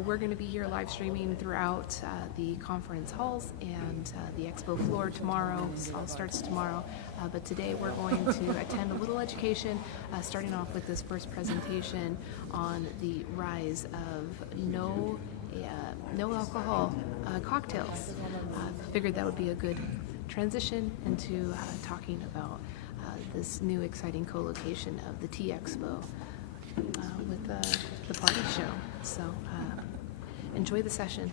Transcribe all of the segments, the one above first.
We're going to be here live streaming throughout the conference halls and the expo floor tomorrow. It all starts tomorrow. But today we're going to attend a little education, starting off with this first presentation on the rise of no alcohol cocktails. Figured that would be a good transition into talking about this new exciting co-location of the Tea Expo with the party show. So enjoy the session.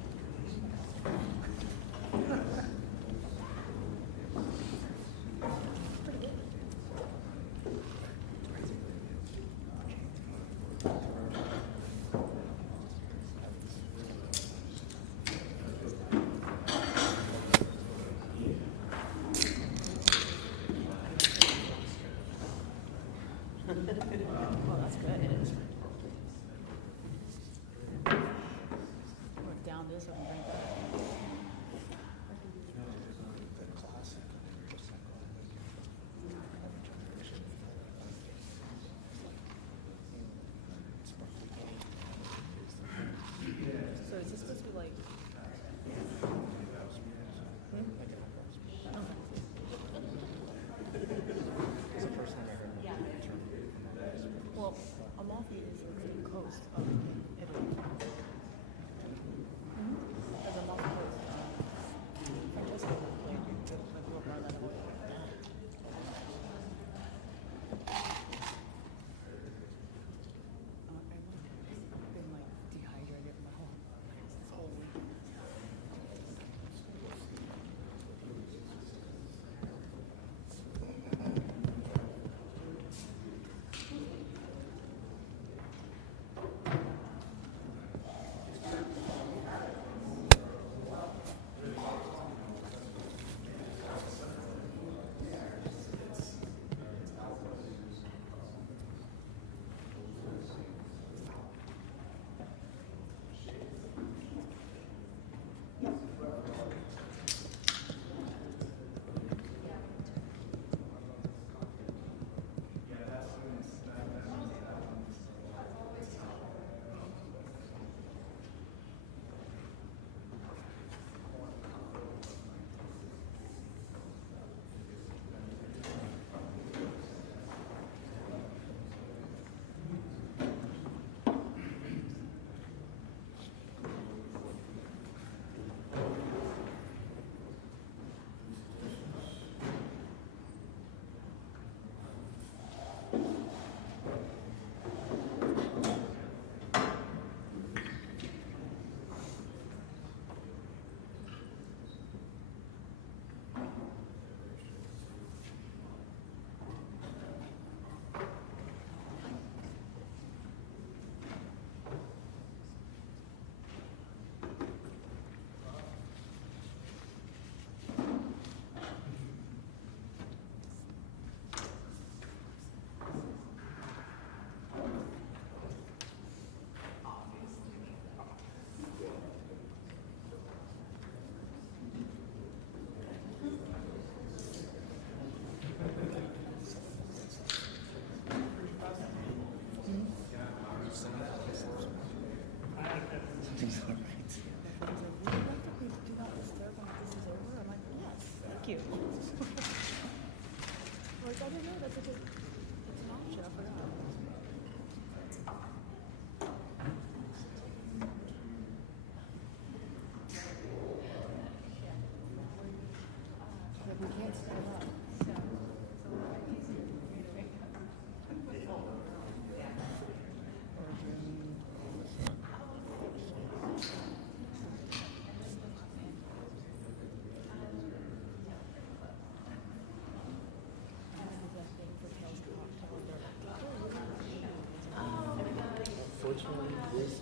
Unfortunately, this is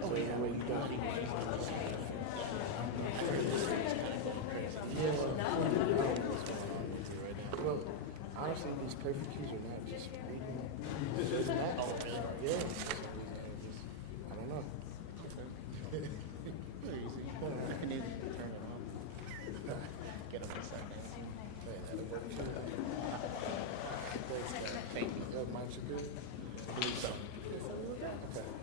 so anyway, you got well, honestly, these perfect cues are not just reading. It's math. Yeah. I don't know. Very easy. I can even turn it on. Get up a second. Thank you. Mine should be? I believe so. Okay.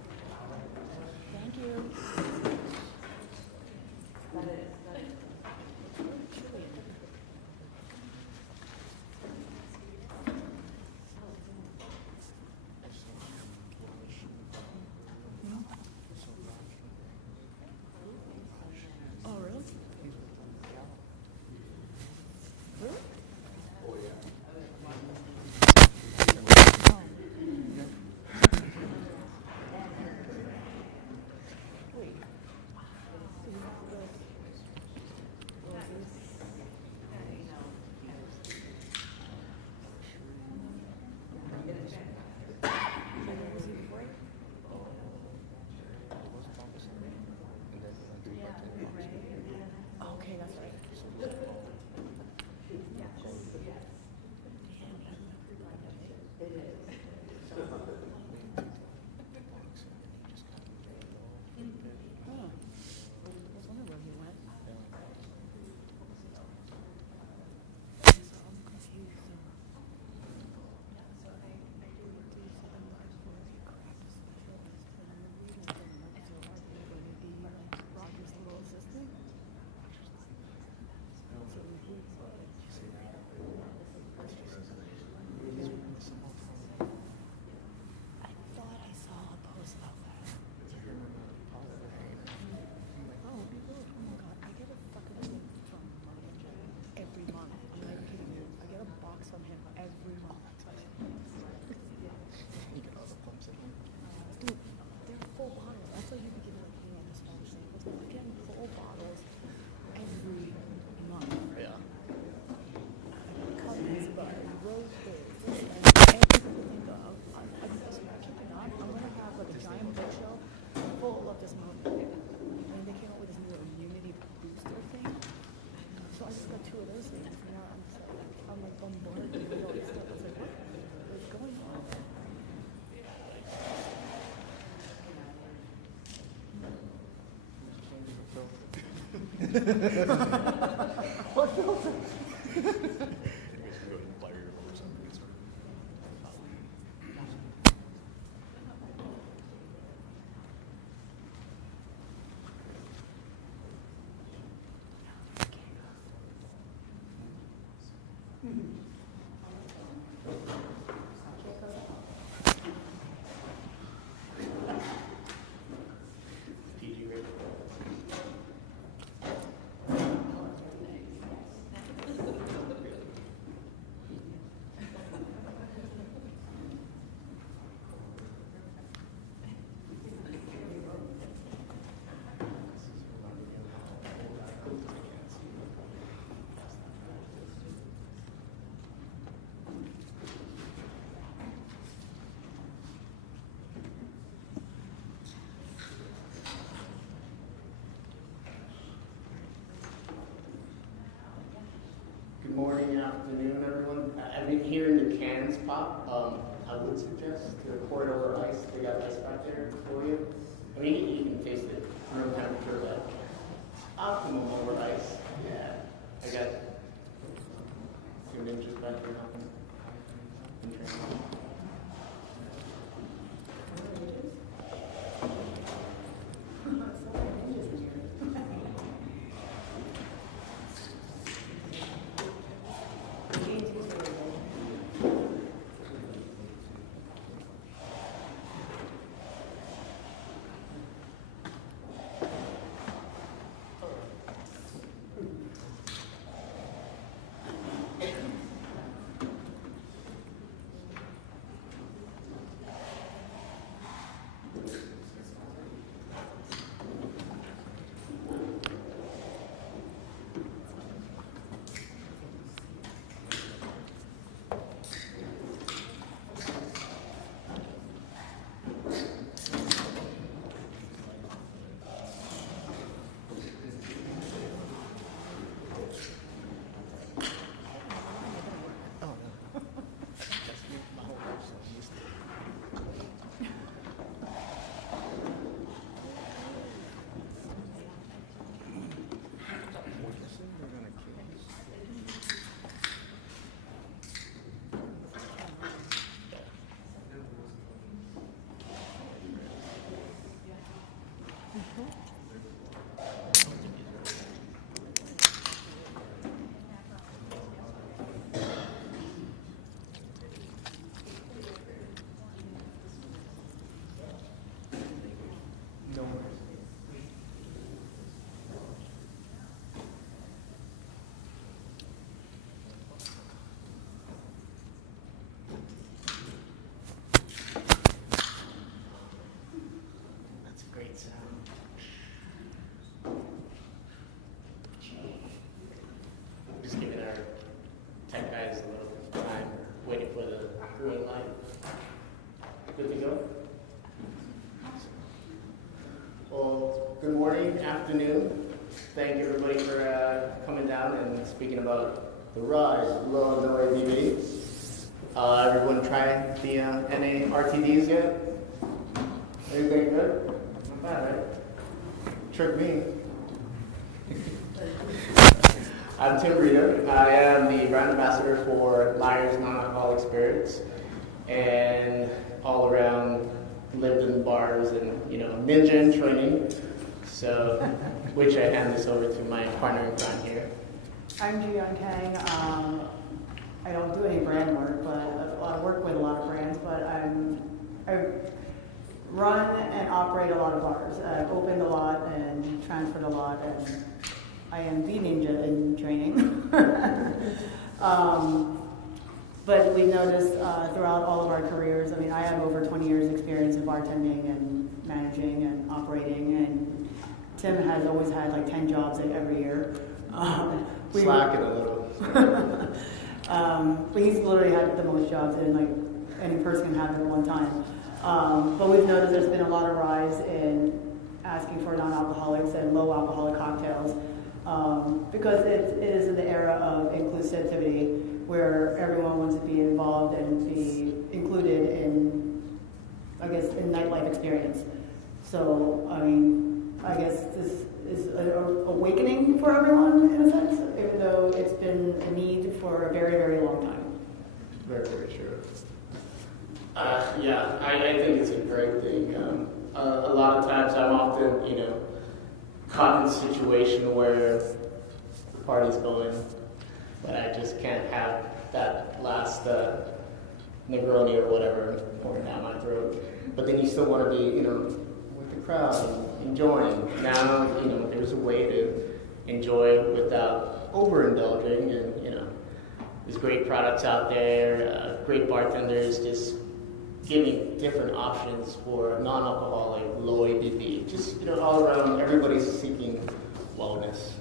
What filter? Good morning, afternoon, everyone. I've been hearing the cans pop. I would suggest to pour it over ice. They got ice back there for you. I mean, you can taste it room temperature, but optimum over ice. Yeah, I got 2 ninjas back here helping. Just giving our tech guys a little time, waiting for the green light. Good to go? Well, good morning, afternoon. Thank you everybody for coming down and speaking about the rise of low and no ABV. Everyone tried the NA RTDs yet? Anything good? Not bad, right? Trick me. I'm Tim Rita. I am the brand ambassador for Lyre's non-alcoholic spirits, and all around lived in bars and ninja in training. So, which I hand this over to my partner in crime here. I'm Ji-Yeon Kang. I don't do any brand work, but I work with a lot of brands. But I run and operate a lot of bars. I've opened a lot and transferred a lot, and I am the ninja in training. But we've noticed throughout all of our careers, I mean, I have over 20 years experience in bartending and managing and operating, and Tim has always had like 10 jobs every year. Slacking a little. But he's literally had the most jobs than like any person can have at one time. But we've noticed there's been a lot of rise in asking for non-alcoholics and low alcoholic cocktails. Because it is in the era of inclusivity where everyone wants to be involved and be included in, I guess, in nightlife experience. So, I mean, I guess this is an awakening for everyone in a sense, even though it's been a need for a very, very long time. Very, very true. Yeah, I think it's a great thing. A lot of times I'm often, caught in a situation where the party's going, but I just can't have that last Negroni or whatever pouring down my throat. But then you still want to be, with the crowd and enjoying. Now, there's a way to enjoy without overindulging, and there's great products out there, great bartenders just giving different options for non-alcoholic, low ABV. Just all around, everybody's seeking wellness.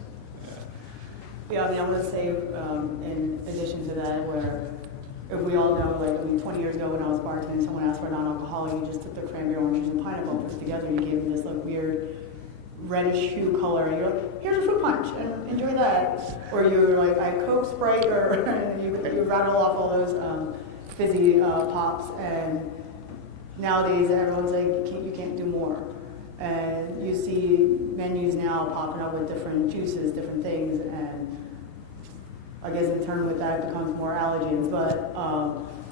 Yeah, I mean, I would say, in addition to that, where if we all know, 20 years ago when I was bartending, someone asked for a non-alcoholic, you just took the cranberry, oranges, and pineapple, put it together, and you gave them this weird reddish hue color, and you're like, here's a fruit punch, and enjoy that. Or you're like, I Coke, Sprite, or and you rattle off all those fizzy pops, and nowadays everyone's like, you can't do more. And you see menus now popping up with different juices, different things, and I guess in turn with that it becomes more allergens, but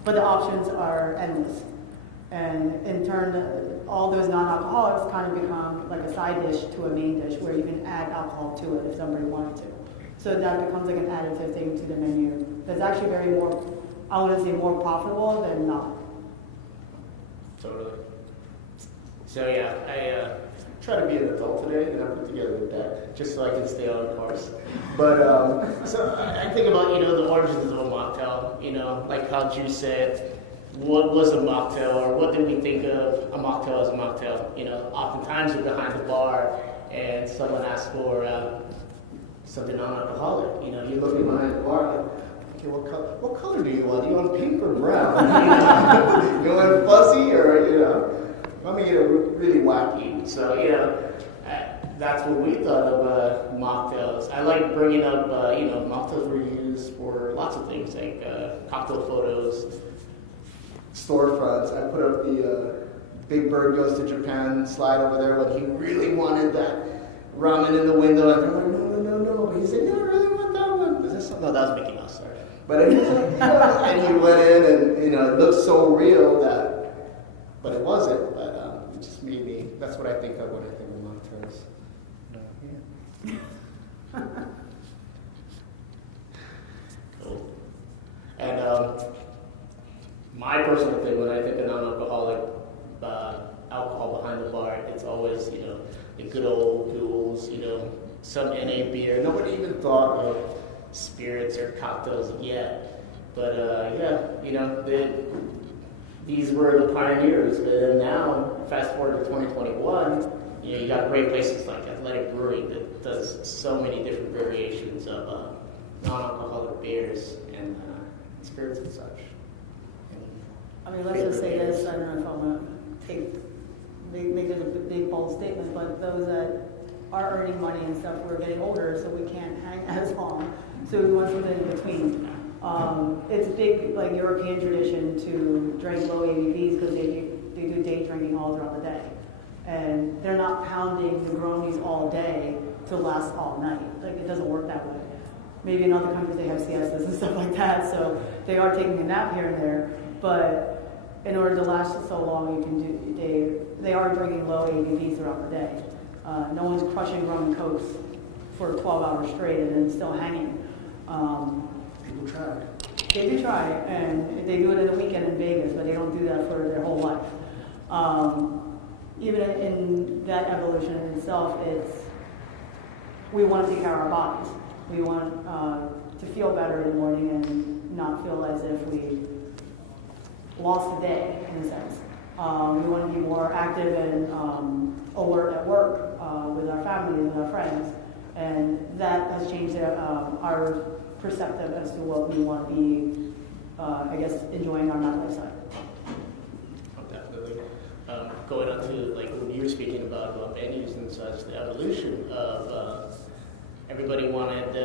the options are endless. And in turn, all those non-alcoholics kind of become like a side dish to a main dish where you can add alcohol to it if somebody wanted to. So that becomes like an additive thing to the menu. That's actually I wouldn't say more profitable than not. Totally. So yeah, I try to be an adult today, and I put together a deck just so I can stay on course. But so I think about the origins of a mocktail. Like how Drew said, what was a mocktail, or what did we think of a mocktail as a mocktail? Oftentimes you're behind the bar and someone asks for something non-alcoholic. You're looking behind the bar like, okay, what color do you want? Do you want pink or brown? You want fuzzy or let me get really wacky. So that's what we thought of mocktails. I like bringing up mocktails were used for lots of things like cocktail photos, storefronts. I put up the Big Bird Goes to Japan slide over there when he really wanted that ramen in the window, and they're like, no. He said, no, I really want that one. Is this something? No, that was Mickey Mouse, sorry. But and he went in, and it looked so real but it wasn't. But it just made me. That's what I think of when I think of mocktails. Cool. And my personal thing when I think of non-alcoholic alcohol behind the bar, it's always the good old ghouls, some NA beer. Nobody even thought of spirits or cocktails yet, but these were the pioneers. And now, fast forward to 2021, you got great places like Athletic Brewing that does so many different variations of non-alcoholic beers and spirits and such. I mean, let's just say this, I don't know if I'm going to make it a big bold statement, but those that are earning money and stuff, we're getting older, so we can't hang as long. So we want something in between. It's a big, European tradition to drink low ABVs because they do day drinking all throughout the day. And they're not pounding Negronis all day to last all night. It doesn't work that way. Maybe in other countries they have siestas and stuff like that, so they are taking a nap here and there. But in order to last so long, they are drinking low ABVs throughout the day. No one's crushing rum and cokes for 12 hours straight and then still hanging. People try. They do try, and they do it in the weekend in Vegas, but they don't do that for their whole life. Even in that evolution in itself, we want to take care of our bodies. We want to feel better in the morning and not feel as if we lost the day, in a sense. We want to be more active and alert at work with our families and our friends, and that has changed our perceptive as to what we want to be, enjoying our nightlife side. Oh, definitely. Going on to when you were speaking about menus and such, the evolution of everybody wanted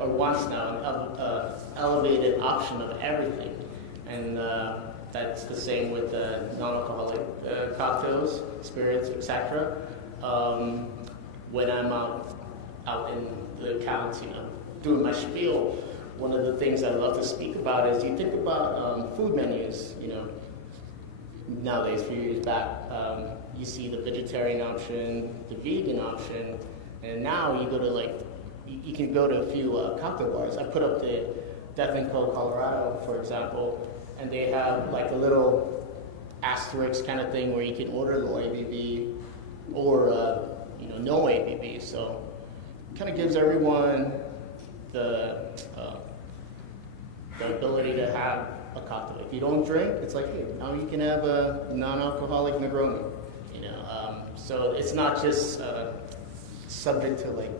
or wants now an elevated option of everything, and that's the same with non-alcoholic cocktails, spirits, etc. when I'm out in the accounts, doing my spiel, one of the things I love to speak about is you think about food menus, nowadays, a few years back, you see the vegetarian option, the vegan option, and now you go to you can go to a few cocktail bars. I put up the Death and Co. Colorado, for example, and they have like a little asterisk kind of thing where you can order low ABV or no ABV. So it kind of gives everyone the ability to have a cocktail. If you don't drink, it's like, hey, now you can have a non-alcoholic Negroni. So it's not just subject to like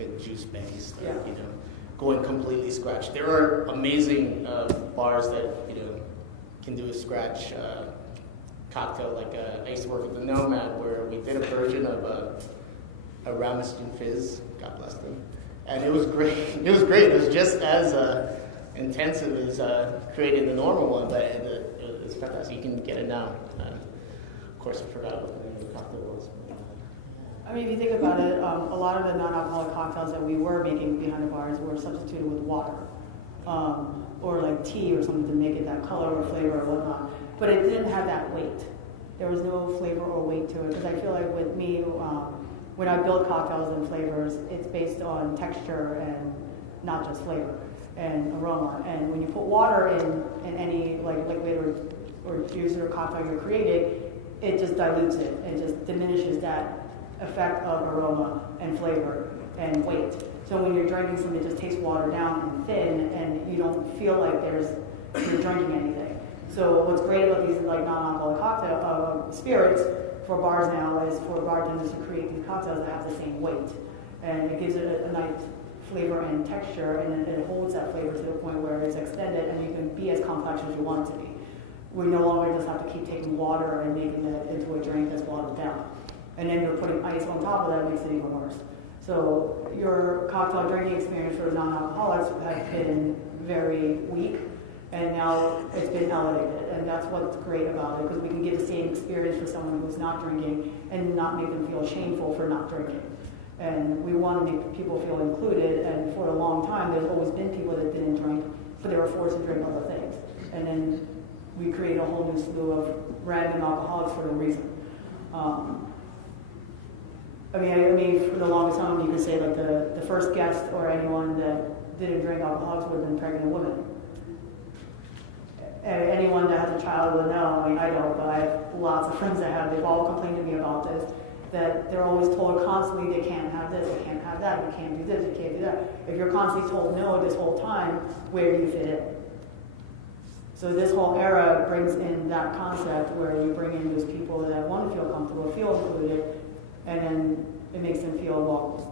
a juice based, going completely scratch. There are amazing bars that can do a scratch cocktail. Like I used to work at the Nomad, where we did a version of a Rameston Fizz. God bless them, and it was great. It was great. It was just as intensive as creating the normal one, but it's fantastic. You can get it now. Of course, I forgot what the name of the cocktail was. I mean, if you think about it, a lot of the non-alcoholic cocktails that we were making behind the bars were substituted with water, or like tea or something to make it that color or flavor or whatnot. But it didn't have that weight. There was no flavor or weight to it. Because I feel like with me, when I build cocktails and flavors, it's based on texture and not just flavor and aroma. And when you put water in any like liquid or juice or cocktail you're creating, it just dilutes it. It just diminishes that effect of aroma and flavor and weight. So when you're drinking something that just tastes watered down and thin, and you don't feel like you're drinking anything. So what's great about these like non-alcoholic cocktail spirits for bars now is for bartenders to create these cocktails that have the same weight, and it gives it a nice flavor and texture, and then it holds that flavor to the point where it's extended, and you can be as complex as you want it to be. We no longer just have to keep taking water and making it into a drink that's watered down. And then you're putting ice on top of that, makes it even worse. So your cocktail drinking experience for non-alcoholics has been very weak, and now it's been elevated. And that's what's great about it, because we can give the same experience for someone who's not drinking and not make them feel shameful for not drinking. And we want to make people feel included, and for a long time, there's always been people that didn't drink, but they were forced to drink other things. And then we create a whole new slew of random alcoholics for no reason. I mean, for the longest time, you could say like the first guest or anyone that didn't drink alcoholics would have been pregnant women. Anyone that has a child would know. I mean, I don't, but I have lots of friends that have. They've all complained to me about this, that they're always told constantly they can't have this, they can't have that, you can't do this, you can't do that. If you're constantly told no this whole time, where do you fit in? So this whole era brings in that concept where you bring in those people that want to feel comfortable, feel included, and then it makes them feel welcome.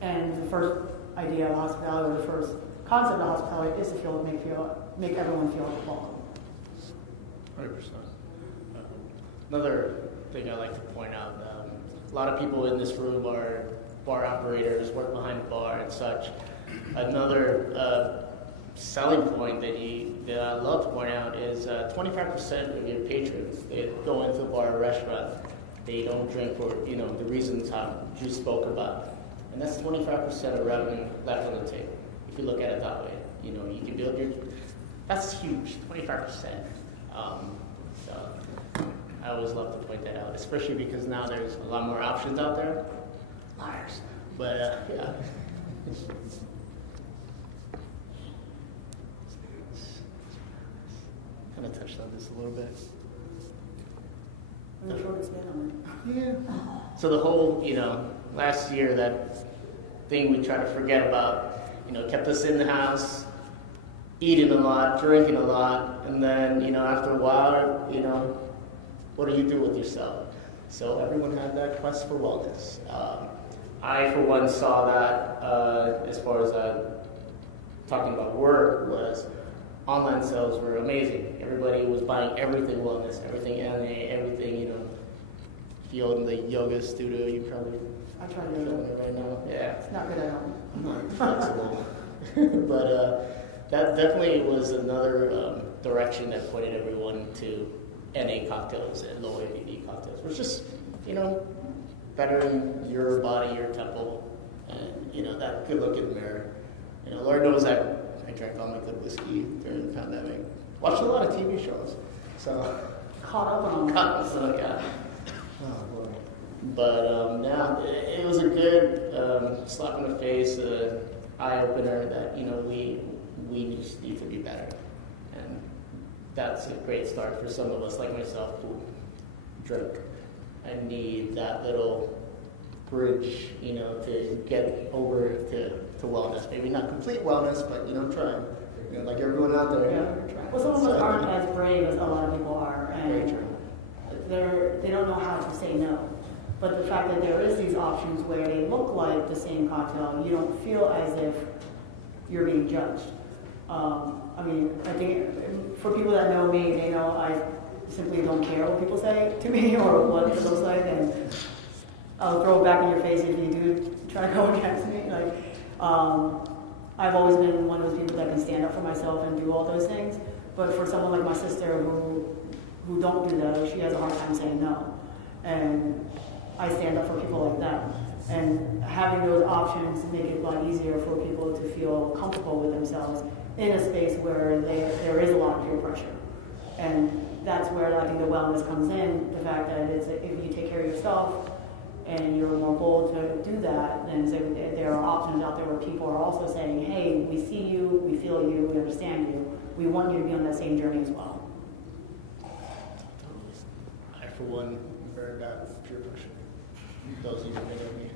And the first idea of hospitality, or the first concept of hospitality, is to make everyone feel welcome. 100%. Another thing I like to point out, a lot of people in this room are bar operators, work behind the bar and such. Another selling point that I love to point out is 25% of your patrons, they go into the bar or restaurant, they don't drink for the reasons how you spoke about, and that's 25% of revenue left on the table. If you look at it that way, you can build that's huge, 25%. So I always love to point that out, especially because now there's a lot more options out there. Liars, but yeah. Kind of touched on this a little bit. I'm sure expand on it. Yeah. So the whole, last year, that thing we try to forget about, kept us in the house, eating a lot, drinking a lot, and then, after a while, what do you do with yourself? So everyone had that quest for wellness. I, for one, saw that as far as talking about work was online sales were amazing. Everybody was buying everything wellness, everything anime, everything, if you own the yoga studio, you probably I try to do it right now. Yeah. It's not good at all. I'm not flexible. But that definitely was another direction that pointed everyone to NA cocktails and low ABV cocktails. Which just, bettering your body, your temple, and that good look in the mirror. Lord knows I drank all my good whiskey during the pandemic. Watched a lot of TV shows, so Caught up on them. so yeah. Oh boy. But yeah, it was a good slap in the face, eye opener that we just need to be better, and that's a great start for some of us like myself who drink. I need that little bridge, to get over to wellness. Maybe not complete wellness, but trying. Like everyone out there. Yeah. Well, some of us aren't as brave as a lot of people are, Very and true. they don't know how to say no. But the fact that there is these options where they look like the same cocktail, you don't feel as if you're being judged. I think for people that know me, they know I simply don't care what people say to me or what it looks like, and I'll throw it back in your face if you do try to go against me. I've always been one of those people that can stand up for myself and do all those things. But for someone like my sister who don't do that, she has a hard time saying no. And I stand up for people like that. And having those options make it a lot easier for people to feel comfortable with themselves in a space where there is a lot of peer pressure. And that's where I think the wellness comes in, the fact that if you take care of yourself and you're more bold to do that, then there are options out there where people are also saying, hey, we see you, we feel you, we understand you, we want you to be on that same journey as well. I, for one, am very bad with peer pressure. Those even know me.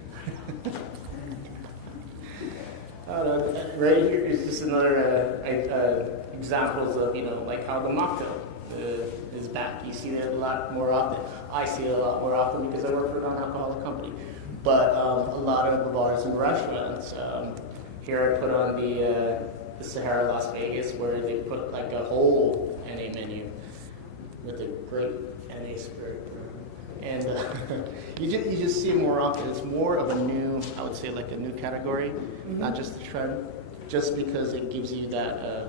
Right here is just another examples of like how the mocktail is back. You see it a lot more often. I see it a lot more often because I work for a non-alcoholic company. But a lot of the bars and restaurants. Here I put on the Sahara Las Vegas, where they put like a whole NA menu with a great NA spirit. And you just see it more often. It's more of a new, I would say, like a new category, not just a trend. Just because it gives you that,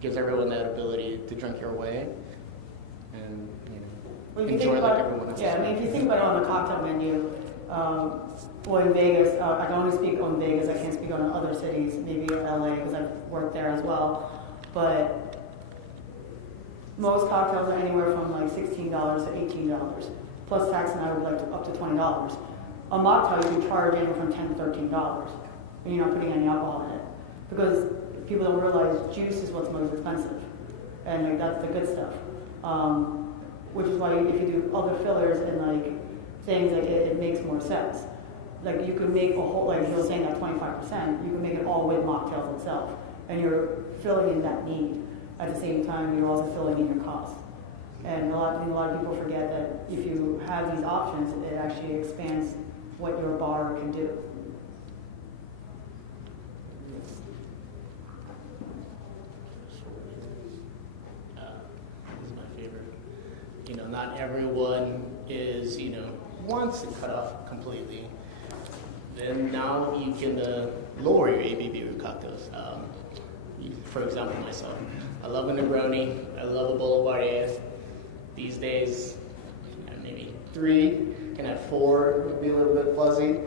gives everyone that ability to drink your way, and enjoy like everyone else. Yeah, if you think about it on the cocktail menu, well, in Vegas, I can only speak on Vegas. I can't speak on other cities, maybe LA, because I've worked there as well. But most cocktails are anywhere from like $16 to $18. Plus tax and I would like up to $20. A mocktail you can charge anywhere from $10 to $13, and you're not putting any alcohol in it, because people don't realize juice is what's most expensive, and like that's the good stuff. Which is why if you do other fillers and like things, like it makes more sense. Like you could make a whole, like he was saying that 25%, you can make it all with mocktails itself, and you're filling in that need. At the same time, you're also filling in your costs. And a lot of people forget that if you have these options, it actually expands what your bar can do. This is my favorite. Not everyone is, wants to cut off completely. Then now you can lower your ABV with cocktails. For example, myself, I love a Negroni, I love a Boulevardier. These days, maybe 3, can have 4, would be a little bit fuzzy.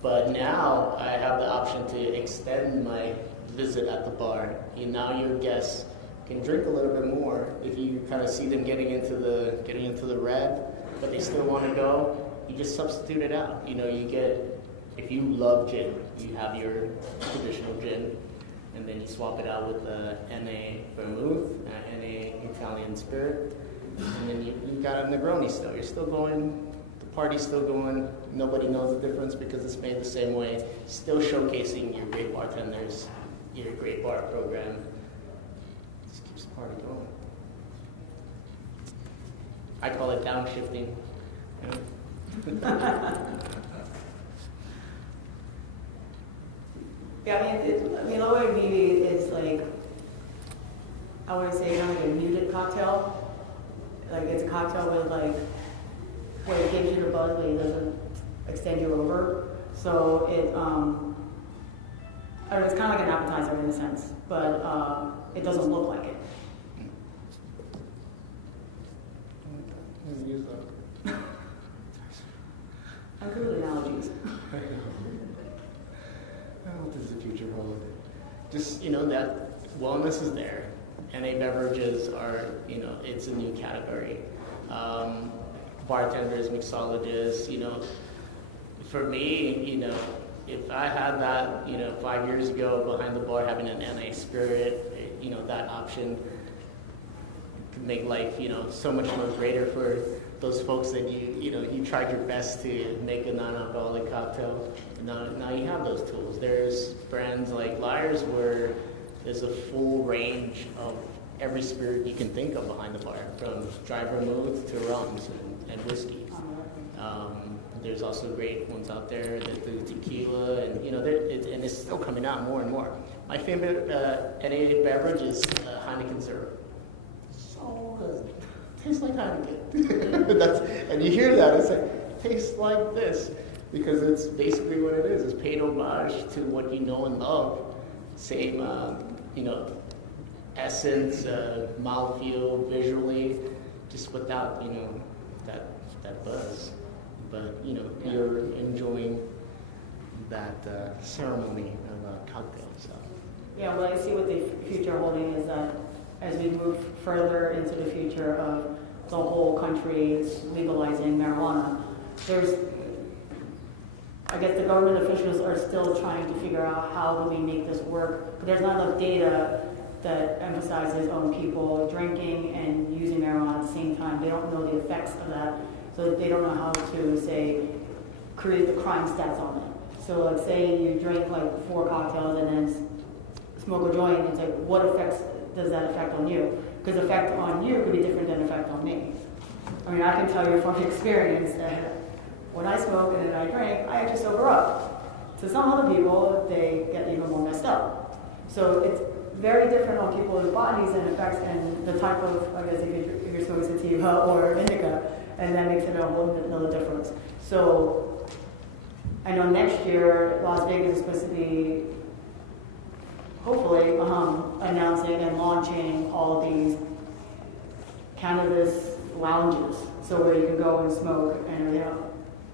But now I have the option to extend my visit at the bar. Now your guests can drink a little bit more. If you kind of see them getting into the red, but they still want to go, you just substitute it out. You get, if you love gin, you have your traditional gin, and then you swap it out with the NA vermouth, NA Italian spirit. And then you got a Negroni still. You're still going, the party's still going. Nobody knows the difference because it's made the same way. Still showcasing your great bartenders, your great bar program. Just keeps the party going. I call it downshifting. Yeah, low ABV is like, I would say, like a muted cocktail. Like it's a cocktail with like, where it gives you the buzz, but it doesn't extend you over. So it, I don't know, it's kind of like an appetizer in a sense, but it doesn't look like it. I'm future hold. Just, that wellness is there. NA beverages are, it's a new category. Bartenders, mixologists, for me, if I had that, 5 years ago behind the bar having an NA spirit, that option could make life, so much more greater for those folks that you tried your best to make a non-alcoholic cocktail. Now you have those tools. There's brands like Lyre's where there's a full range of every spirit you can think of behind the bar, from dry vermouth to rums and whiskey. There's also great ones out there that do tequila, and and it's still coming out more and more. My favorite NA beverage is Heineken Zero. So good. Tastes like Heineken. And you hear that, it's like, tastes like this, because it's basically what it is. It's paid homage to what you know and love. Same, essence, mouthfeel, visually, just without, that buzz. But, you're enjoying that ceremony of a cocktail. So. Yeah, well, I see what the future holding is that as we move further into the future of the whole country legalizing marijuana, I guess the government officials are still trying to figure out how do we make this work, but there's not enough data that emphasizes on people drinking and using marijuana at the same time. They don't know the effects of that, so they don't know how to, say, create the crime stats on it. So like say you drink like 4 cocktails and then smoke a joint, it's like what effects does that affect on you? Because effect on you could be different than effect on me. I mean, I can tell you from experience that when I smoke and then I drink, I actually sober up. To some other people, they get even more messed up. So it's very different on people's bodies and effects and the type of, I guess, if you're smoking sativa or indica, and that makes it a whole another difference. So I know next year, Las Vegas is supposed to be, hopefully, announcing and launching all of these cannabis lounges, so where you can go and smoke and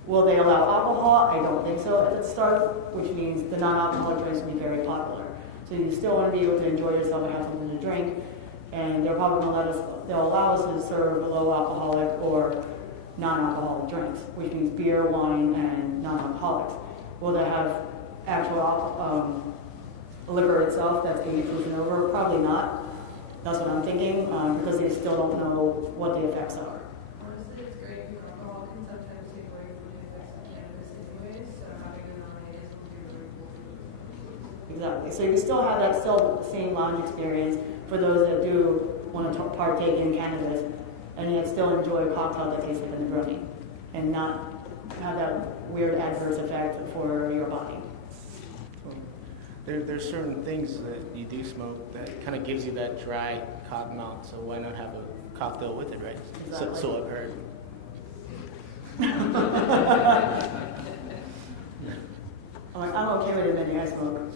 will they allow alcohol? I don't think so at the start, which means the non-alcoholic drinks will be very popular. So you still want to be able to enjoy yourself and have something to drink, and they're probably going to they'll allow us to serve low alcoholic or non-alcoholic drinks, which means beer, wine, and non-alcoholics. Will they have actual liquor itself that's 80 proof and over? Probably not. That's what I'm thinking, because they still don't know what the effects are. Honestly, it's great because alcohol can sometimes take away from the effects of cannabis anyways, so having a non-AS will be really cool. Exactly. So you still have that same lounge experience for those that do want to partake in cannabis, and yet still enjoy a cocktail that tastes like a Negroni, and not have that weird adverse effect for your body. There's certain things that you do smoke that kind of gives you that dry cotton mouth, so why not have a cocktail with it, right? Exactly. So I've heard. I'm okay with admitting I smoke.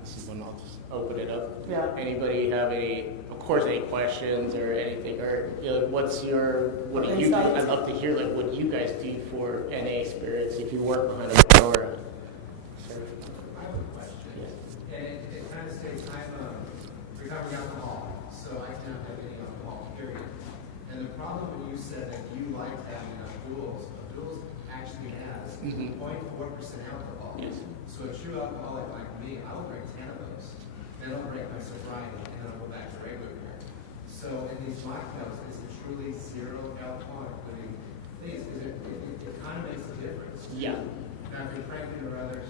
This is when I'll just open it up. Yeah. Anybody have any questions or anything, or what do you? Insights? I'd love to hear what you guys do for NA spirits if you work behind a bar. I have a question. Yeah. And it kind of states I'm recovering alcoholic, so I cannot have any alcohol, period. And the problem when you said that you liked having duels actually has 0.4% alcohol. Yes. So a true alcoholic like me, I will drink 10 of those. Then I'll break my sobriety, and then I'll go back to regular beer. So in these mocktails, is it truly zero alcohol, including things? Because it kind of makes a difference. Yeah. Now, if you're pregnant or others,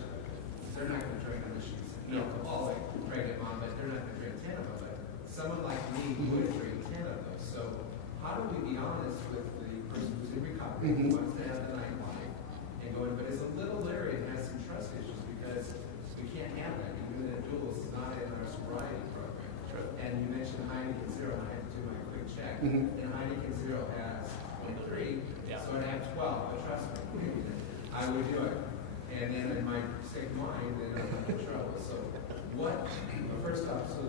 they're not going to drink them. She's an alcoholic, pregnant mom, but they're not going to drink 10 of them. But someone like me would drink 10 of those. So how do we be honest with the person who's in recovery, who wants to have the nightlife, and going, but is a little leery and has some trust issues because we can't have that. Even in duels, it's not in our sobriety program. Sure. And you mentioned Heineken Zero. I had to do my quick check. Mm-hmm. And Heineken Zero has 0.3, Yeah. so I'd have 12. But trust me, I would do it. And then in my sick mind, then I'm in trouble. So first off, so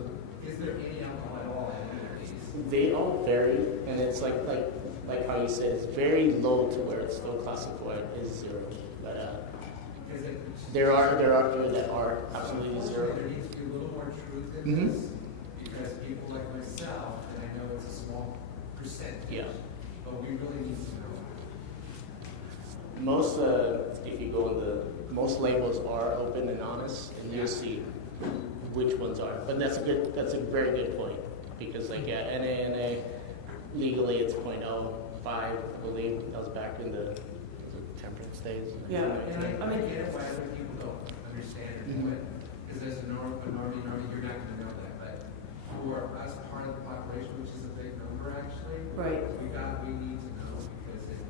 is there any alcohol at all in any of these? They all vary, and it's like like how you said, it's very low to where it's still classified as zero. But Because it, there are few that are absolutely zero. There needs to be a little more truth in Mhm. this, because people like myself, and I know it's a small percentage, Yeah. but we really need to know. Most, if you go in most labels are open and honest, and you'll see which ones are. But that's a very good point, because like NA legally it's .05, I believe. That was back in the temperance days. Yeah. And I get it why other people don't understand or do it, because as a normie, you're not going to know that. But for us, part of the population, which is a big number actually, Right. we need to know, because it.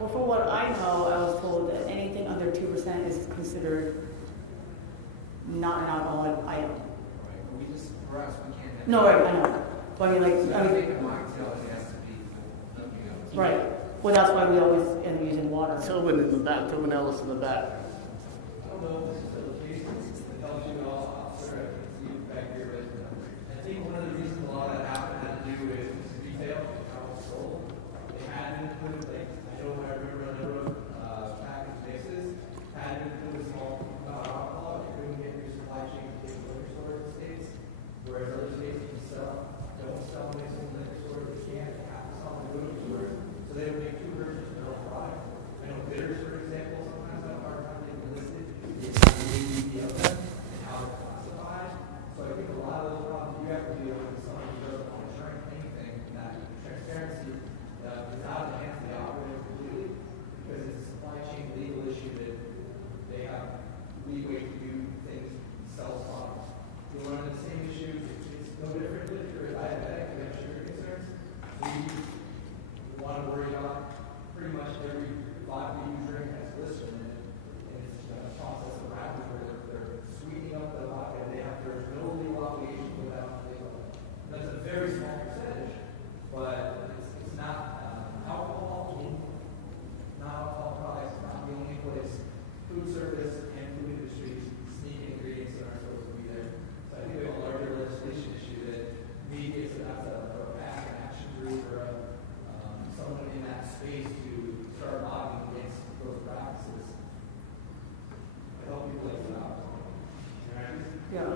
Well, for what I know, I was told that anything under 2% is considered not an alcoholic item. Right, but we just, for us, we can't have. No, right, I know. But I mean, like, So I to mean, make a mocktail, it has to be nothing else. right. Well, that's why we always end up using water. Tobin in the back, Tobin Ellis in the back. I don't know if this is the location, the LGO officer, I can see it back here, but I think one of the reasons a lot of that happened had to do with retail, how it's sold. They had been put, like, I remember a number of packaged mixes, had been put with small alcohol, you couldn't get your supply chain to the liquor store in the States, whereas other states you don't sell mixed in the liquor store, they can't, they have to sell in the liquor store. So they would make two versions of their own product. I know bitters, for example, sometimes have a hard time getting listed. It's the ABV of them and how they're classified. So I think a lot of those problems you have to deal with is someone who doesn't want to drink anything, that transparency is out of the hands of the operator completely, because it's a supply chain legal issue that they have leeway to do things, sell products. You run into the same issue, it's no different if you're a diabetic, you have sugar concerns. We want to worry about pretty much every vodka you drink has glycerin in it, and it's a process of rapid where they're sweetening up the vodka, and there's no legal obligation without legal. That's a very small percentage, but it's not alcohol, non-alcohol products, not the only place. Food service and food industry sneak ingredients that aren't supposed to be there. So I think we have a larger legislation issue that maybe it's that's a pass action group or someone in that space to start lobbying against those practices. I hope people like that. Yeah.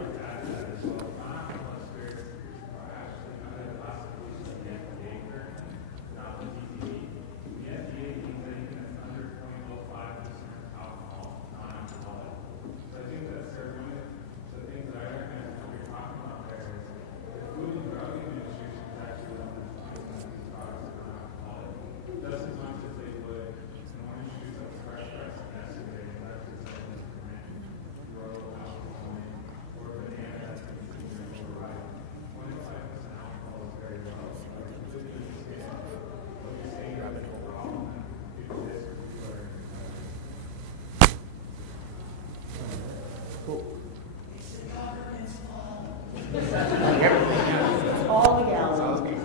All legality.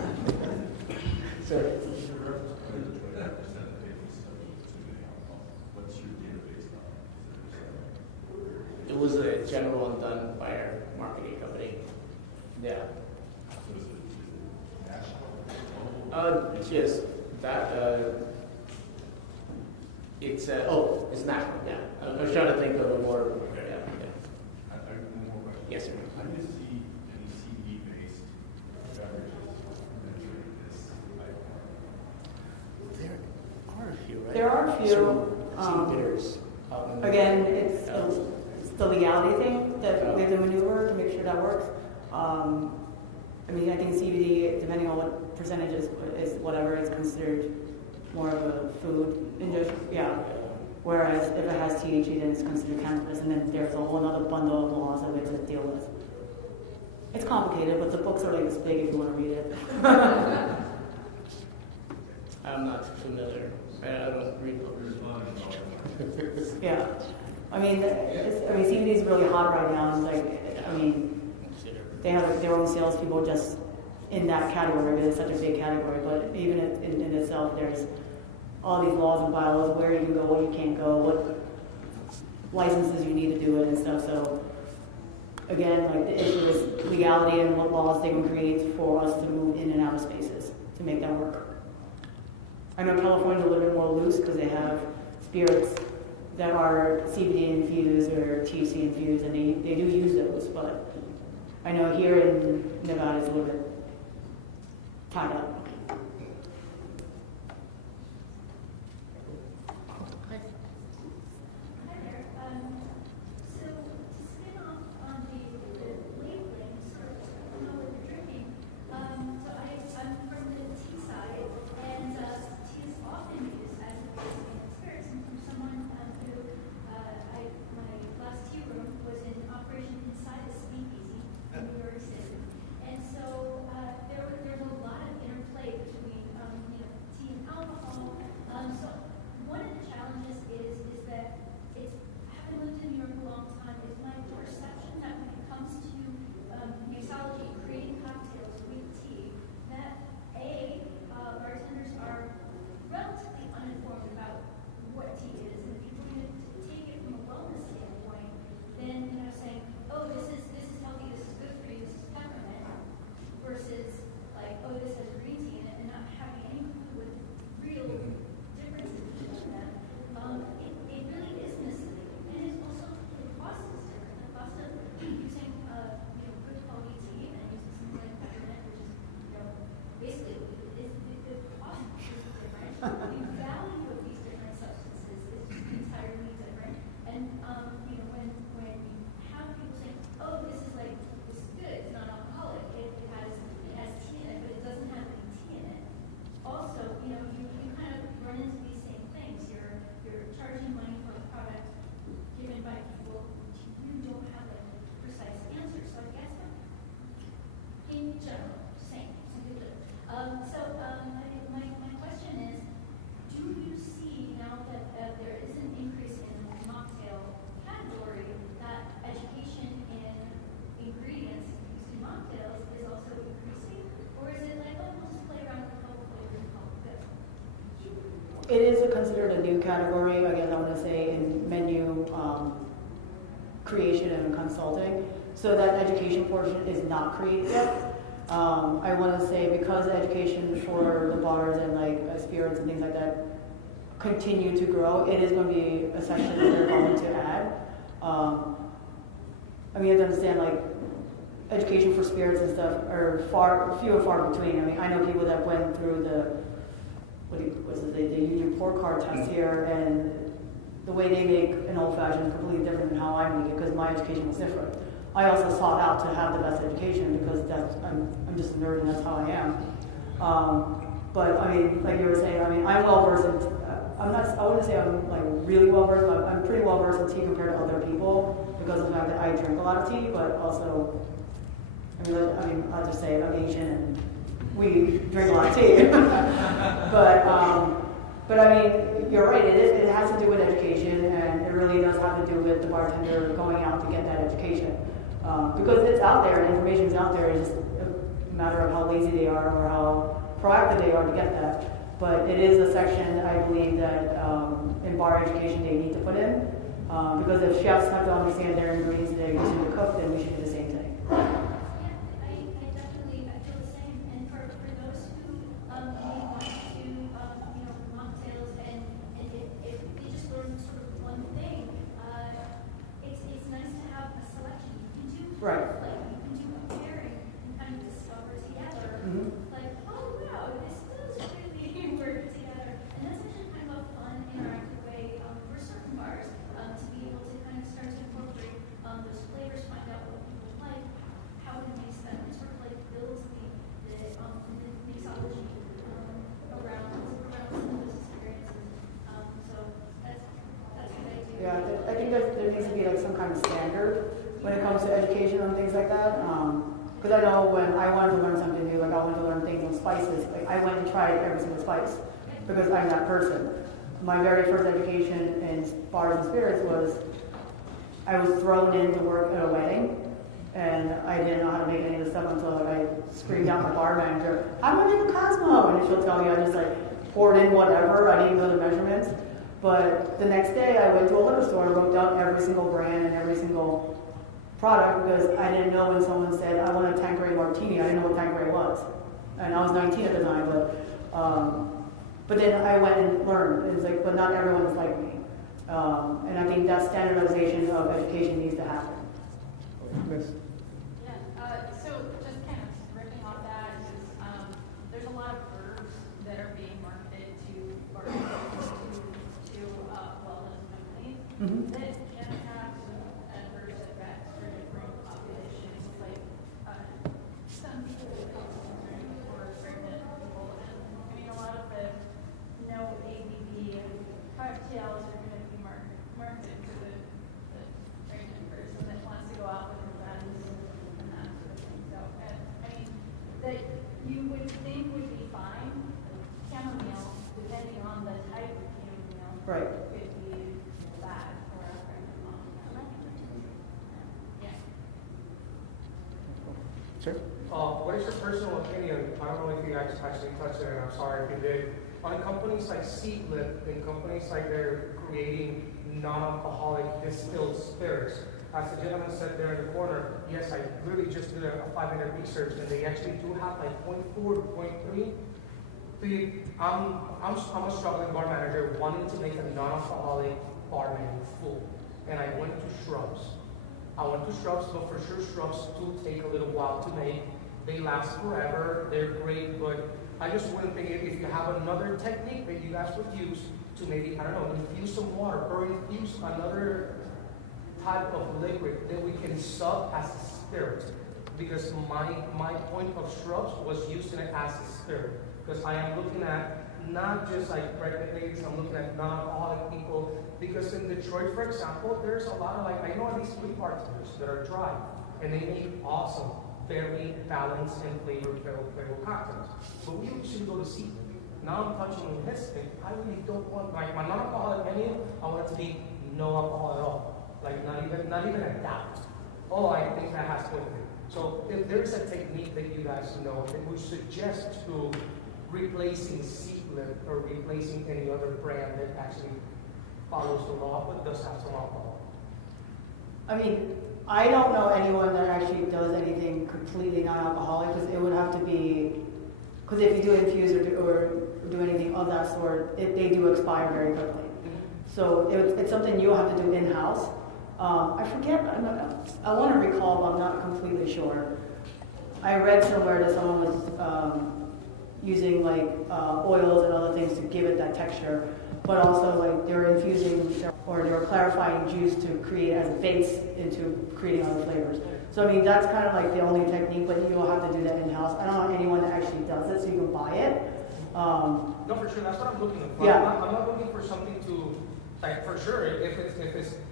So, it was a general one done by our marketing company. Yeah. Just that. It's it's national. Yeah. I was trying to think of a more. Yeah. Yes, sir. I didn't see any CBD-based beverages entering this pipeline. There are a few, right? There are a few. Some bitters. Again, it's the legality thing that we have to maneuver to make sure that works. I mean, I think CBD, depending on what percentage is whatever, is considered more of a food industry. Yeah. Whereas if it has THC, then it's considered cannabis, and then there's a whole other bundle of laws of it to deal with. It's complicated, but the books are like this big if you want to read it. I'm not familiar. I don't read books. Yeah. I mean, CBD is really hot right now. It's like, I mean, they have like, their own salespeople just in that category, because it's such a big category. But even in itself, there's all these laws and bylaws, where you can go, what you can't go, what licenses you need to do it and stuff. So again, like the issue is legality and what laws they can create for us to move in and out of spaces to make that work. I know California's a little bit more loose because they have spirits that are CBD infused or THC infused, and they do use those, but I know here in Nevada it's a little bit tied up. Hi there. So to spin off on the labeling, sort of know what you're drinking. So I'm from the tea side, and tea is often used as a base in spirits. And from someone who my last tea room was in operation inside the speakeasy in New York City, and so there's a lot of interplay between tea and alcohol. So one of the challenges is that it's, having lived in New York a long time, is my perception that when it comes to mixology, creating cocktails with tea, that bartenders are relatively uninformed about what tea is, and if you're going to take it from a wellness standpoint, then saying, oh, this is healthy, this is good for you, this is peppermint, versus like, oh, this has green tea in it, and not having any clue with real differences between them. It really is misleading, and it's also the cost is different. The cost of using good quality tea and using something like peppermint, which is basically the cost is different. The value of these different substances is entirely different, and when you have people saying, oh, this is good, it's not alcoholic, it has tea in it, but it doesn't have any tea in it. Also, you kind of run into these same things. You're charging money for a product given by people who don't have a precise answer. So I guess in general, same. My question is, do you see now that there is an increase in the mocktail category, that education in ingredients used in mocktails is also increasing? Or is it like, oh, we'll just play around with a couple flavors and call it good? It is considered a new category, I guess I want to say, in menu creation and consulting. So that education portion is not created yet. I want to say because education for the bars and spirits and things like that continue to grow, it is going to be a section that they're going to add. You have to understand, education for spirits and stuff are few and far between. I know people that went through the union pour card test here, and the way they make an old fashioned is completely different than how I make it because my education was different. I also sought out to have the best education because I'm just a nerd and that's how I am. But like you were saying, I'm well versed in. I wouldn't say I'm really well versed, but I'm pretty well versed in tea compared to other people because of the fact that I drink a lot of tea. But also, I'll just say I'm Asian and we drink a lot of tea. but you're right. It has to do with education, and it really does have to do with the bartender going out to get that education. Because it's out there, and information's out there. It's just a matter of how lazy they are or how proactive they are to get that. But it is a section I believe that in bar education they need to put in. Because if chefs have to understand their ingredients they're using to cook, then we should do the same thing. I definitely feel the same. And for those who may want to mocktails and if they just learn sort of one thing, it's nice to have a selection. You can do Right. you can do a pairing and kind of discover together. Mm-hmm. Oh wow, this does really work together. And that's actually kind of a fun, interactive way for certain bars to be able to kind of start to incorporate those flavors, find out what people like, how to mix them, and sort of builds the mixology around some of those experiences. So that's what I do. Yeah, I think there needs to be some kind of standard when it comes to education and things like that. Because I know when I wanted to learn something new, I wanted to learn things on spices, I went and tried every single spice because I'm that person. My very first education in bars and spirits was I was thrown in to work at a wedding, and I didn't know how to make any of the stuff until I screamed out my bar manager, "How do I make a Cosmo?" And she'll tell me I just poured in whatever. I didn't know the measurements. But the next day I went to a liquor store and wrote down every single brand and every single product because I didn't know when someone said, "I want a Tanqueray martini." I didn't know what Tanqueray was. And I was 19 at the time, but But then I went and learned. It's like, but not everyone is like me. And I think that standardization of education needs to happen. Miss. Yeah, so just kind of ripping off that, is, there's a lot of verbs that are being marketed to wellness companies Mhm. that can have some adverse effects for different populations, like some people with health concerns or pregnant people, and I mean a lot of the no ABV cocktails are going to be marketed to the pregnant person that wants to go out with her friends and that sort of thing. So, I mean, that you would think would be fine. Chamomile, depending on the type of chamomile, Right. could be bad for a pregnant mom. Yeah. Sure. What is your personal opinion? I don't know if you guys actually touched it, and I'm sorry if you did. On companies like Seedlip and companies like they're creating non-alcoholic distilled spirits. As the gentleman said there in the corner, yes, I really just did a 5-minute research, and they actually do have like 0.4, 0.3. I'm a struggling bar manager wanting to make a non-alcoholic bar menu full, and I went to Shrubs. But for sure Shrubs do take a little while to make. They last forever, they're great, but I just wouldn't think if you have another technique that you guys would use to maybe, I don't know, infuse some water or infuse another type of liquid that we can sub as a spirit. Because my point of Shrubs was using it as a spirit. Because I am looking at not just like pregnant ladies, I'm looking at non-alcoholic people. Because in Detroit, for example, there's a lot of like, I know at least 3 bartenders that are dry, and they make awesome, very balanced and flavorful cocktails. But we usually go to see. Now I'm touching on this thing. I really don't want, like my non-alcoholic menu, I want it to be no alcohol at all. Like not even a doubt. Oh, I think that has to be. So if there's a technique that you guys know that would suggest to replacing Seedlip or replacing any other brand that actually follows the law but does have some alcohol. I mean, I don't know anyone that actually does anything completely non-alcoholic, because it would have to be, because if you do infuse or do anything of that sort, they do expire very quickly. So it's something you'll have to do in-house. I forget, I want to recall, but I'm not completely sure. I read somewhere that someone was using like oils and other things to give it that texture, but also like they were infusing or they were clarifying juice to create as a base into creating other flavors. So I mean, that's kind of like the only technique, but you'll have to do that in-house. I don't know anyone that actually does it, so you can buy it. No, for sure, that's what I'm looking for. Yeah. I'm not looking for something to, like, for sure, if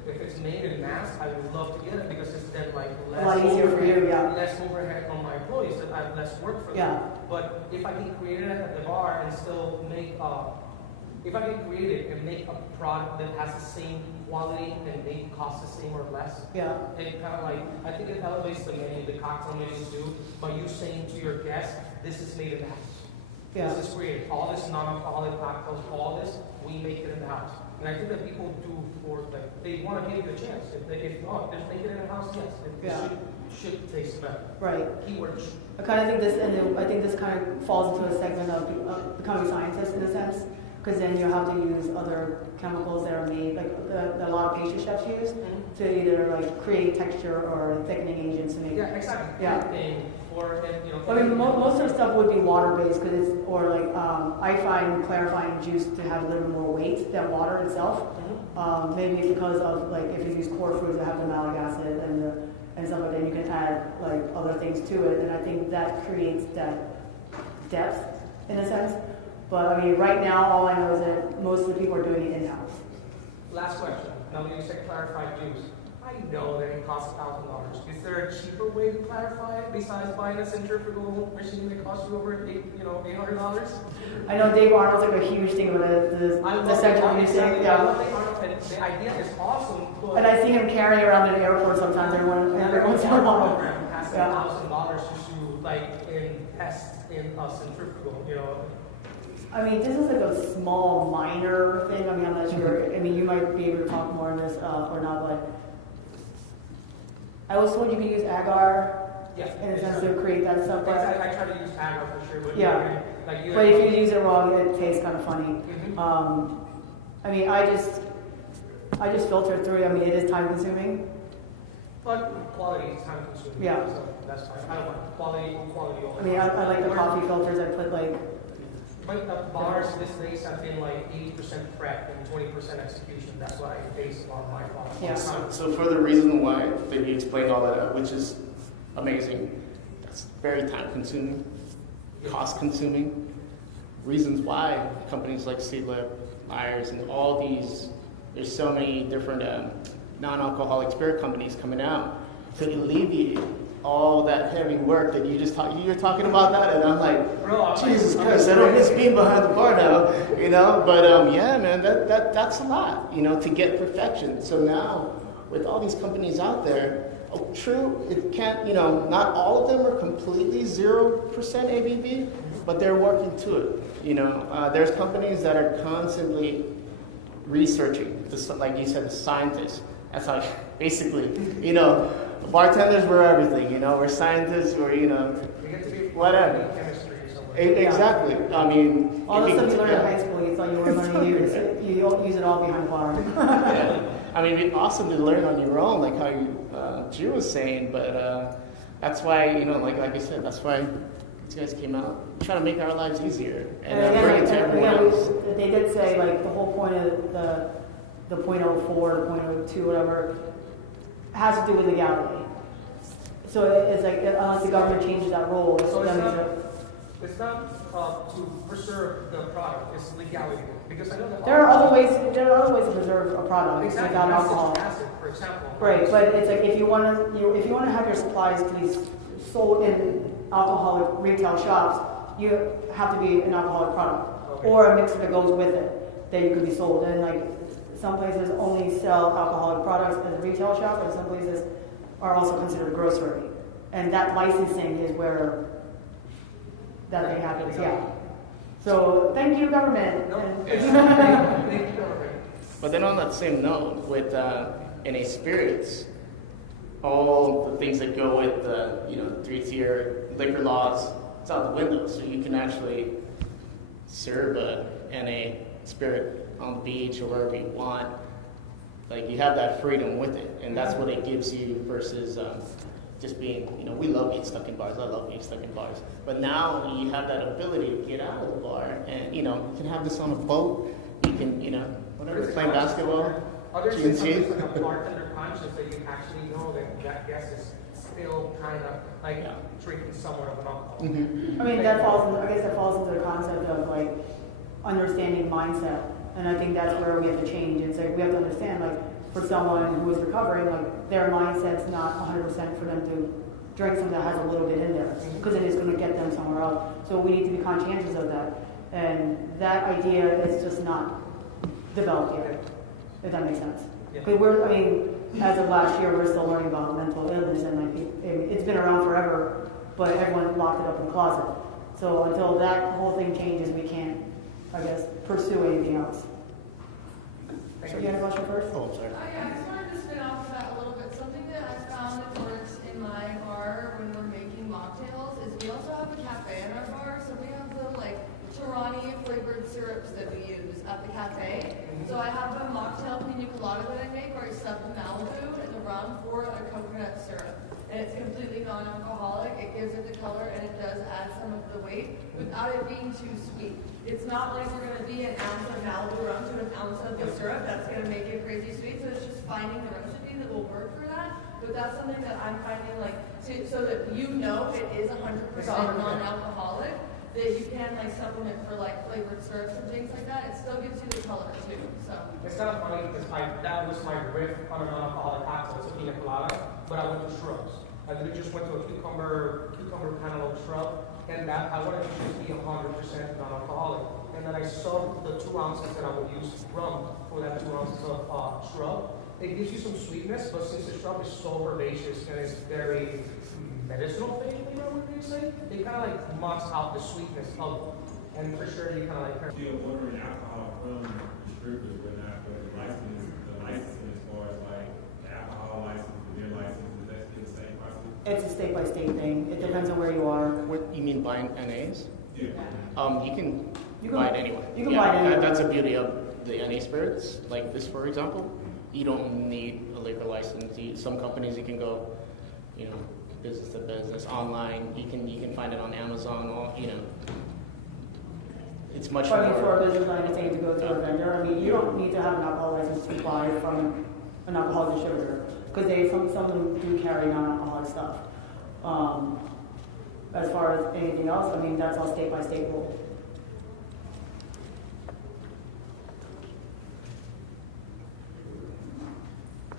it's made in mass, I would love to get it because it's then like A lot easier for you, yeah. less overhead on my employees, that I have less work for them. Yeah. But if I can create it at the bar and still make if I can create it and make a product that has the same quality and maybe cost the same or less, Yeah. it kind of like, I think it elevates the menu, the cocktail menus do, by you saying to your guests, this is made in the house. Yeah. This is created. All this non-alcoholic cocktails, all this, we make it in the house. And I think that people do for, like, they want to give you the chance. If not, just make it in the house, yes. It Yeah. should taste better. Right. Keywords. I kind of think this, and I think this kind of falls into a segment of becoming a scientist in a sense, because then you have to use other chemicals that are made, like a lot of pastry chefs use, to either like create texture or thickening agents to make. Yeah, exactly. Yeah. I mean, most of the stuff would be water-based, because it's, or like, I find clarifying juice to have a little more weight than water itself. Maybe because of, like, if you use core foods that have the malic acid and stuff like that, you can add, like, other things to it, and I think that creates that depth, in a sense. But, I mean, right now, all I know is that most of the people are doing it in-house. Last question. Now that you said clarified juice, I know that it costs $1,000. Is there a cheaper way to clarify it besides buying a centrifugal machine that costs you over $800? I know Dave Arnold's like a huge thing about the central juice thing. I Yeah. love Dave Arnold, and the idea is awesome. But And I see him carrying around in the airport sometimes. Every once in a while. program has Yeah. $1,000 just to like invest in a centrifugal, I mean, this is like a small, minor thing. I mean, I'm not sure. I mean, you might be able to talk more on this or not, but I was told you could use agar Yeah. in a sense to create that stuff. But I try to use Tagger for sure, but yeah. like you. But if you use it wrong, it tastes kind of funny. Mm-hmm. I mean, I just filter through it. I mean, it is time consuming. But quality is time consuming. Yeah. So that's fine. I don't want quality. I mean, I like the coffee filters. I put like. But the bars these days have been like 80% prep and 20% execution. That's what I base on my quality. Yeah. So for the reason why that you explained all that out, which is amazing, that's very time consuming, cost consuming. Reasons why companies like Seedlip, Myers, and all these, there's so many different non-alcoholic spirit companies coming out to alleviate all that heavy work that you're talking about that, and I'm like, bro, Jesus Christ, I don't miss being behind the bar now, you know. But yeah, man, that's a lot, you know, to get perfection. So now with all these companies out there, true, it can't, you know, not all of them are completely 0% ABV, but they're working to it. You know, there's companies that are constantly researching, like you said, the scientists. That's like basically, you know. Bartenders were everything, you know. We're scientists, or you know, whatever. Exactly. I mean, all the stuff you learned in high school, you thought you were going to use. You don't use it all behind the bar. Yeah. I mean, it'd be awesome to learn on your own, like how you, Drew was saying. But that's why, you know, like I said, that's why these guys came out trying to make our lives easier and bring it to everyone else. They did say like the whole point of the .04, .02, whatever, has to do with legality. So it's like, unless the government changes that rule, it's not to preserve the product, it's legality. Because I know that there are other ways to preserve a product without alcohol. Acid, for example. Right, but it's like if you want to have your supplies to be sold in alcoholic retail shops, you have to be an alcoholic product or a mixer that goes with it that you could be sold. And like some places only sell alcoholic products as a retail shop, and some places are also considered grocery. And that licensing is where that thing happens. Yeah. So thank you, government. Thank you, government. But then on that same note, with NA Spirits, all the things that go with the 3-tier liquor laws, it's out the window. So you can actually serve a NA Spirit on the beach or wherever you want. Like, you have that freedom with it, and that's what it gives you versus just being, we love being stuck in bars. I love being stuck in bars. But now you have that ability to get out of the bar, and, you can have this on a boat. You can, whatever, playing basketball. There's like a bartender conscience that you actually know that guest is still kind of like drinking somewhat of an alcohol. Mm-hmm. I mean, I guess that falls into the concept of like understanding mindset. And I think that's where we have to change. It's like we have to understand, like, for someone who is recovering, like, their mindset's not 100% for them to drink something that has a little bit in there, because it is going to get them somewhere else. So we need to be conscientious of that. And that idea is just not developed yet, if that makes sense. Because as of last year, we're still learning about mental illness, and like, it's been around forever, but everyone locked it up in the closet. So until that whole thing changes, we can't, I guess, pursue anything else. So you had a question first? Oh, I'm sorry. Yeah, I just wanted to spin off of that a little bit. Something that I found that works in my bar when we're making mocktails is we also have a cafe in our bar. So we have the Torani flavored syrups that we use at the cafe. So I have a mocktail pina colada that I make where I stuff the Malibu and the rum for a coconut syrup. And it's completely non-alcoholic. It gives it the color, and it does add some of the weight without it being too sweet. It's not like we're going to be an ounce of Malibu rum to an ounce of the syrup. That's going to make it crazy sweet. So it's just finding the recipe that will work for that. But that's something that I'm finding, so that it is 100% non-alcoholic, that you can supplement for flavored syrups and things like that. It still gives you the color too. So it's kind of funny because that was my riff on a non-alcoholic cocktail. It's a pina colada, but I went to shrubs. I literally just went to a cucumber cantaloupe shrub, and that I wanted to just be 100% non-alcoholic. And then I saw the 2 ounces that I would use rum for that 2 ounces of shrub. It gives you some sweetness, but since the shrub is so herbaceous and it's very medicinal thing, would you say? It kind of mucks out the sweetness of it. And for sure, you kind of still ordering alcohol from distributors, but not the licensing as far as the alcohol license, the beer license, is that still the same process? It's a state-by-state thing. It depends on where you are. What you mean buying NAs? Yeah. You can buy it anywhere. You can buy it anywhere. That's the beauty of the NA spirits, like this, for example. You don't need a liquor license. Some companies you can go, you know, business to business, online. You can find it on Amazon. Or, you know, it's much But more. for a business line, it's saying to go to a vendor. I mean, you don't need to have an alcohol license to buy from an alcohol distributor because some of them do carry non-alcoholic stuff. As far as anything else, I mean, that's all state by state rule.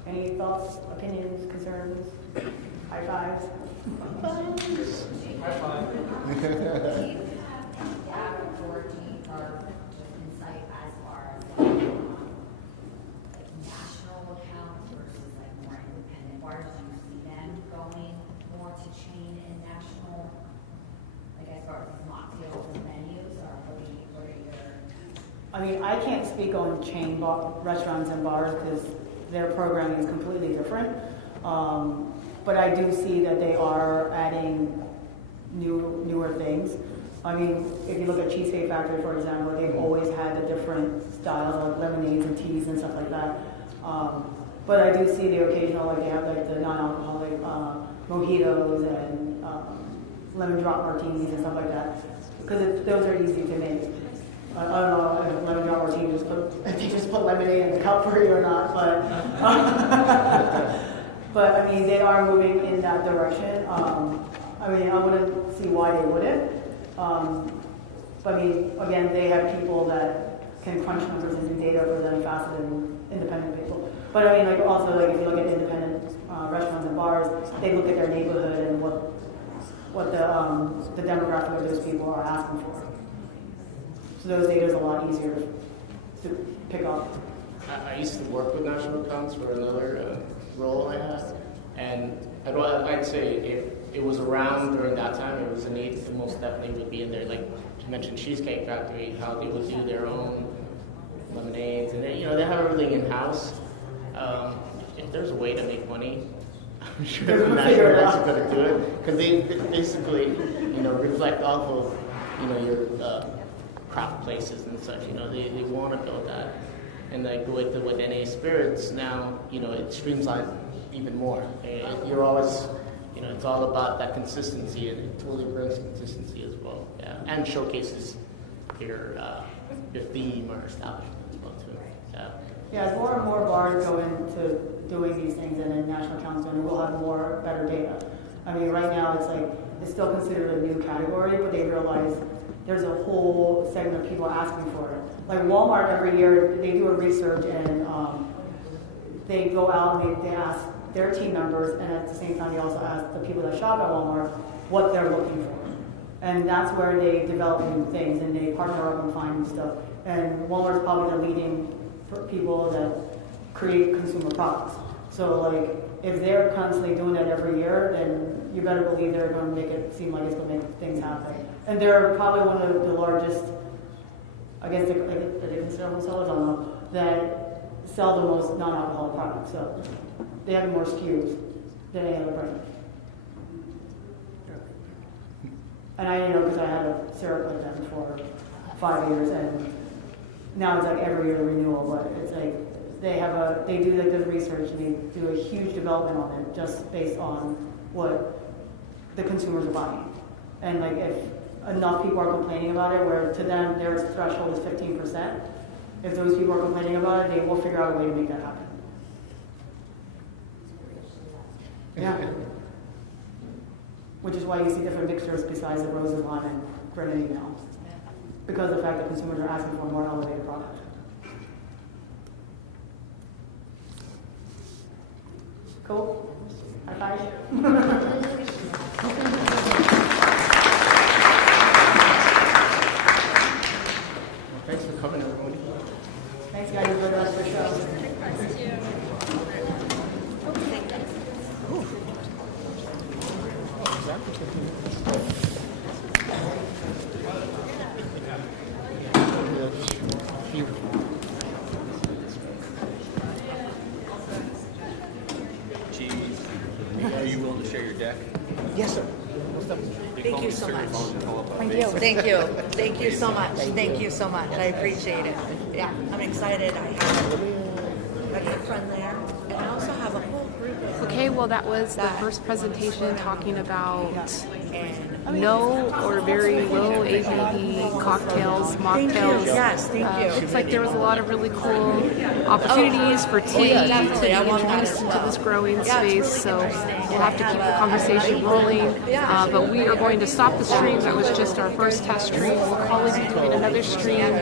Any thoughts, opinions, concerns, high fives? High five. Do you have data or just insight as far as like national accounts versus like more independent bars? Do you see them going more to chain and national, like as far as mocktails and menus, or what are your? I mean, I can't speak on chain restaurants and bars because their programming is completely different. But I do see that they are adding newer things. I mean, if you look at Cheesecake Factory, for example, they've always had the different styles of lemonades and teas and stuff like that. But I do see the occasional, like they have like the non-alcoholic mojitos and lemon drop martinis and stuff like that, because those are easy to make. I don't know if lemon drop martini if they just put lemonade in the cup for you or not, but I mean, they are moving in that direction. I mean, I wouldn't see why they wouldn't. But I mean, again, they have people that can crunch numbers and do data for them faster than independent people. But I mean, like also, like if you look at independent restaurants and bars, they look at their neighborhood and what the demographic of those people are asking for. So those data is a lot easier to pick up. I used to work with national accounts for another role I had, and I'd say if it was around during that time, it was a need, it most definitely would be in there. Like you mentioned, Cheesecake Factory, how they would do their own lemonades, and they have everything in house. If there's a way to make money, I'm sure the national accounts are going to do it because they basically, reflect off of, your craft places and such. They want to build that. And like with NA Spirits now, it streamlines even more. And you're always, it's all about that consistency, and it totally brings consistency as well. Yeah, and showcases your theme or establishment as well too. Yeah. Yeah, as more and more bars go into doing these things, and then national accounts doing it, we'll have better data. I mean, right now it's still considered a new category, but they realize there's a whole segment of people asking for it. Like Walmart every year, they do a research and they go out and they ask their team members, and at the same time they also ask the people that shop at Walmart what they're looking for. And that's where they develop new things and they partner up and find new stuff. And Walmart's probably the leading people that create consumer products. So like if they're constantly doing that every year, then you better believe they're going to make it seem like it's going to make things happen. And they're probably one of the largest, I guess they consider themselves, I don't know, that sell the most non-alcoholic products. So they have more SKUs than any other brand. And I know because I had a syrup with them for 5 years, and now it's like every year renewal. But it's like they do like the research and they do a huge development on it just based on what the consumers are buying. And like if enough people are complaining about it, where to them their threshold is 15%. If those people are complaining about it, they will figure out a way to make that happen. Yeah. Which is why you see different mixtures besides the roses, lime, and grenadine now. Because of the fact that consumers are asking for a more elevated product. Cool? High five? Thanks for coming, everybody. Thanks, guys. Enjoy the rest of the show. Are you willing to share your Yes, sir. Thank you so much. Thank you. Thank you. Thank you so much. Thank you so much. I appreciate it. Yeah, I'm excited. I have a good friend there, and I also have a whole group of Okay, well that was the first presentation talking about no or very low ABV cocktails, mocktails. Yes, thank you. Looks like there was a lot of really cool opportunities for tea to be introduced into this growing space, so we'll have to keep the conversation rolling. But we are going to stop the stream. That was just our first test stream. We'll probably be doing another stream,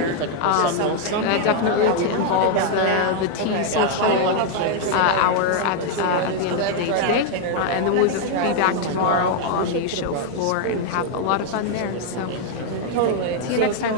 definitely to involve the tea social hour at the end of the day today. And then we'll be back tomorrow on the show floor and have a lot of fun there. So see you next time.